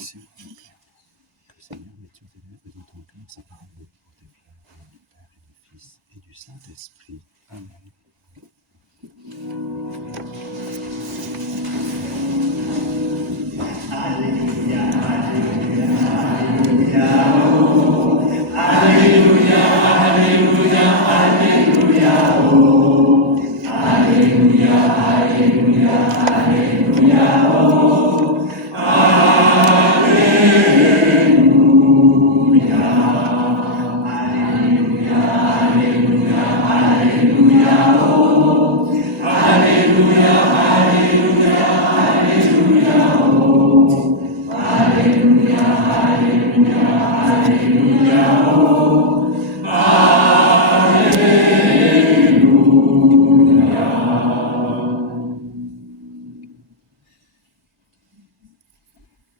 bénédiction. Que le Seigneur mette sur tes lèvres et dans ton cœur sa parole pour tes pleurs, au nom du Père et du Fils et du Saint-Esprit. Amen. Alléluia, Alléluia, Alléluia, Alléluia, Alléluia, Alléluia, oh, Alléluia, Alléluia, Alléluia, oh, Alléluia, Alléluia, Alléluia, Alléluia, oh, Alléluia, Alléluia, Alléluia, oh, Alléluia, Alléluia, Alléluia, oh,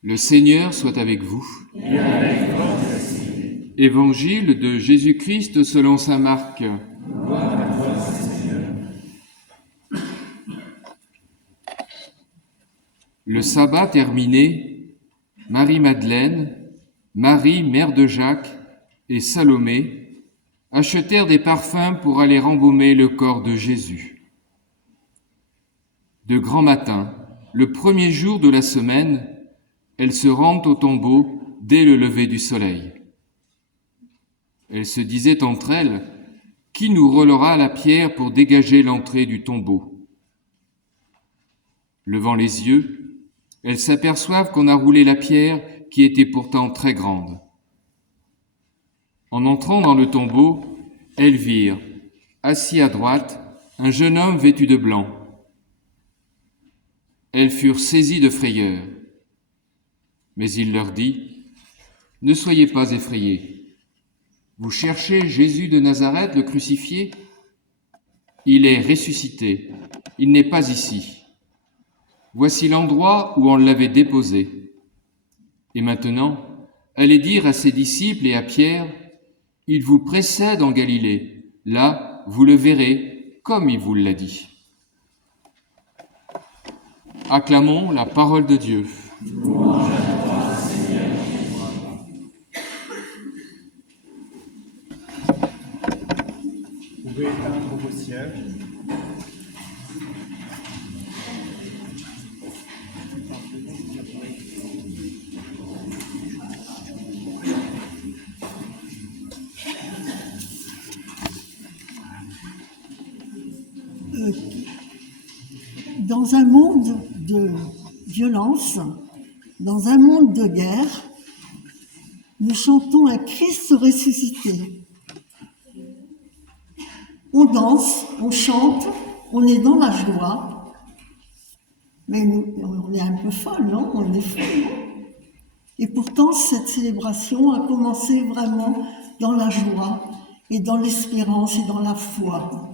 Le Seigneur soit avec vous. et avec votre esprit. Évangile de Jésus-Christ selon saint Marc. Gloire à toi, Seigneur. Le sabbat terminé, Marie-Madeleine, Marie, mère de Jacques, et Salomé achetèrent des parfums pour aller embaumer le corps de Jésus. De grand matin, le premier jour de la semaine, elles se rendent au tombeau dès le lever du soleil. Elles se disaient entre elles, « Qui nous roulera la pierre pour dégager l'entrée du tombeau ?» Levant les yeux, elles s'aperçoivent qu'on a roulé la pierre qui était pourtant très grande. En entrant dans le tombeau, elles virent, assis à droite, un jeune homme vêtu de blanc. Elles furent saisies de frayeur. Mais il leur dit, « Ne soyez pas effrayés. Vous cherchez Jésus de Nazareth, le crucifié ? Il est ressuscité. Il n'est pas ici. Voici l'endroit où on l'avait déposé. Et maintenant, allez dire à ses disciples et à Pierre, « Il vous précède en Galilée. Là, vous le verrez, comme il vous l'a dit. » Acclamons la parole de Dieu. Louange à toi, Seigneur. Vous pouvez éteindre vos sièges. Dans un monde de violence, dans un monde de guerre, nous chantons un Christ ressuscité. On danse, on chante, on est dans la joie, mais on est un peu folle, non ? On est folle, non ? Et pourtant, cette célébration a commencé vraiment dans la joie et dans l'espérance et dans la foi.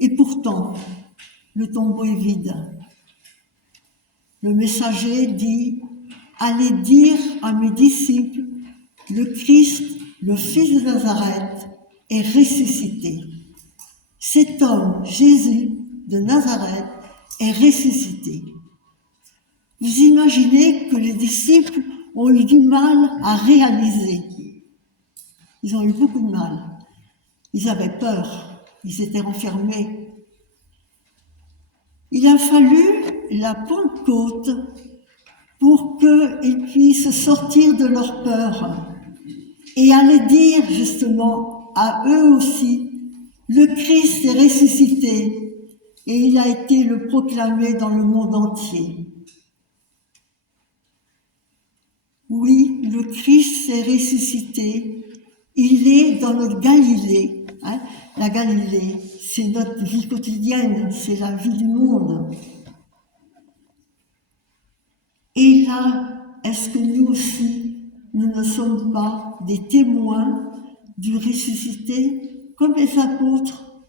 Et pourtant, le tombeau est vide. Le messager dit « Allez dire à mes disciples, le Christ, le Fils de Nazareth, est ressuscité. Cet homme, Jésus de Nazareth, est ressuscité. » Vous imaginez que les disciples ont eu du mal à réaliser. Ils ont eu beaucoup de mal. Ils avaient peur. Ils étaient renfermés. Il a fallu la Pentecôte pour qu'ils puissent sortir de leur peur et aller dire justement à eux aussi, le Christ est ressuscité et il a été le proclamé dans le monde entier. Oui, le Christ est ressuscité, il est dans notre Galilée. La Galilée, c'est notre vie quotidienne, c'est la vie du monde. Et là, est-ce que nous aussi, nous ne sommes pas des témoins du ressuscité comme les apôtres?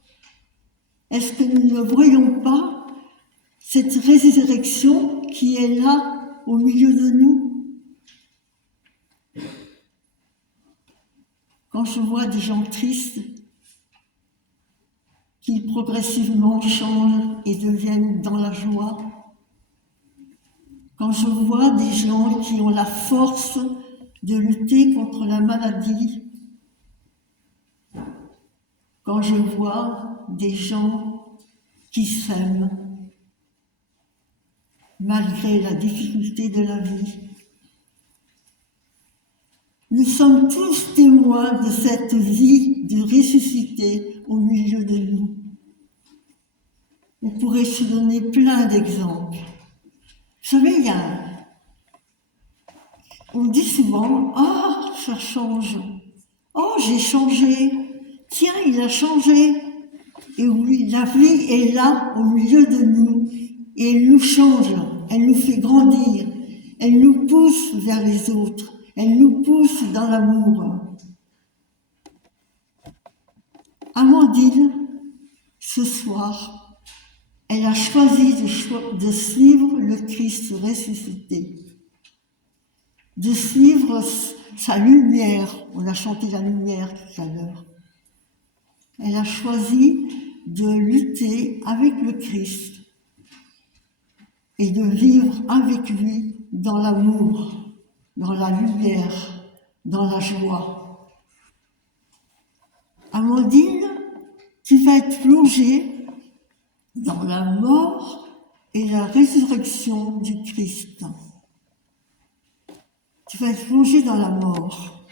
Est-ce que nous ne voyons pas cette résurrection qui est là au milieu de nous? Quand je vois des gens tristes qui progressivement changent et deviennent dans la joie, quand je vois des gens qui ont la force de lutter contre la maladie, quand je vois des gens qui s'aiment malgré la difficulté de la vie. Nous sommes tous témoins de cette vie du ressuscité au milieu de nous. On pourrait se donner plein d'exemples. Vous savez, on dit souvent « Ah, ça change. Oh, j'ai changé. Tiens, il a changé. » Et oui, la vie est là, au milieu de nous. Et elle nous change, elle nous fait grandir. Elle nous pousse vers les autres. Elle nous pousse dans l'amour. Amandine, ce soir, elle a choisi de suivre le Christ ressuscité, de suivre sa lumière. On a chanté la lumière tout à l'heure. Elle a choisi de lutter avec le Christ et de vivre avec lui dans l'amour, dans la lumière, dans la joie. Amandine, tu vas être plongée dans la mort et la résurrection du Christ. Tu vas être plongée dans la mort.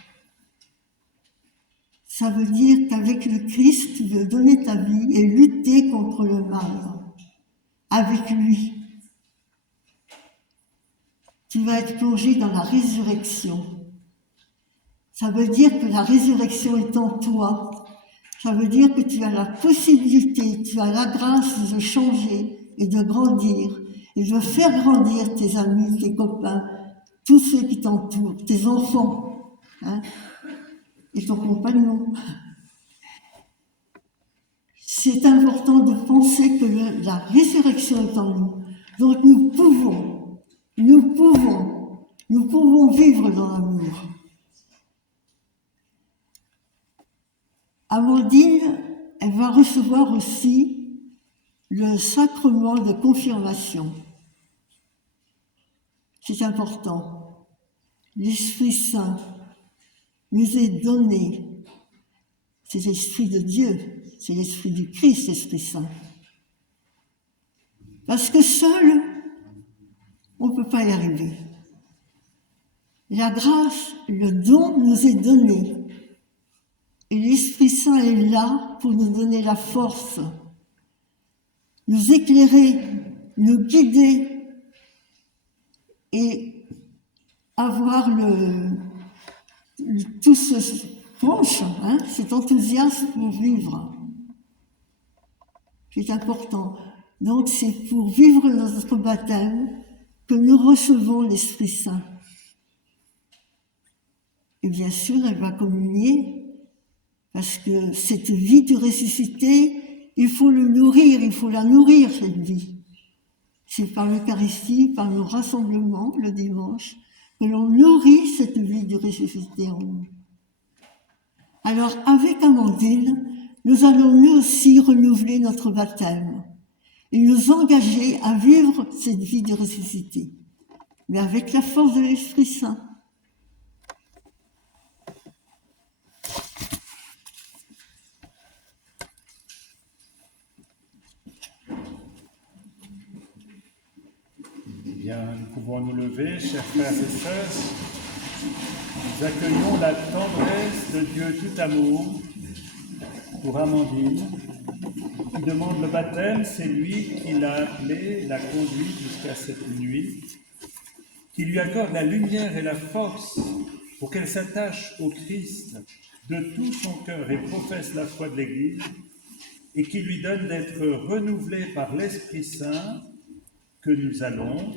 Ça veut dire qu'avec le Christ, tu veux donner ta vie et lutter contre le mal. Avec lui. Tu vas être plongé dans la résurrection. Ça veut dire que la résurrection est en toi. Ça veut dire que tu as la possibilité, tu as la grâce de changer et de grandir et de faire grandir tes amis, tes copains, tous ceux qui t'entourent, tes enfants, et ton compagnon. C'est important de penser que la résurrection est en nous. Donc nous pouvons vivre dans l'amour. Amandine, elle va recevoir aussi le sacrement de confirmation. C'est important. L'Esprit Saint nous est donné. C'est l'Esprit de Dieu, c'est l'Esprit du Christ, l'Esprit Saint. Parce que seul, on ne peut pas y arriver. La grâce, le don nous est donné. Et l'Esprit Saint est là pour nous donner la force, nous éclairer, nous guider et avoir tout ce punch, cet enthousiasme pour vivre. C'est important. Donc c'est pour vivre notre baptême que nous recevons l'Esprit Saint. Et bien sûr, elle va communier. Parce que cette vie du ressuscité, il faut le nourrir, il faut la nourrir, cette vie. C'est par l'Eucharistie, par nos rassemblements, le dimanche, que l'on nourrit cette vie du ressuscité en nous. Alors, avec Amandine, nous allons nous aussi renouveler notre baptême et nous engager à vivre cette vie du ressuscité, mais avec la force de l'Esprit Saint. Bien, nous pouvons nous lever, chers frères et sœurs. Nous accueillons la tendresse de Dieu tout amour pour Amandine, qui demande le baptême. C'est lui qui l'a appelée, l'a conduite jusqu'à cette nuit, qui lui accorde la lumière et la force pour qu'elle s'attache au Christ de tout son cœur et professe la foi de l'Église, et qui lui donne d'être renouvelée par l'Esprit Saint que nous allons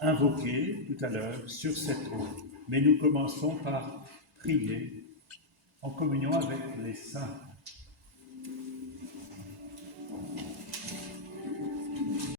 invoquer tout à l'heure sur cette eau. Mais nous commençons par prier en communion avec les saints.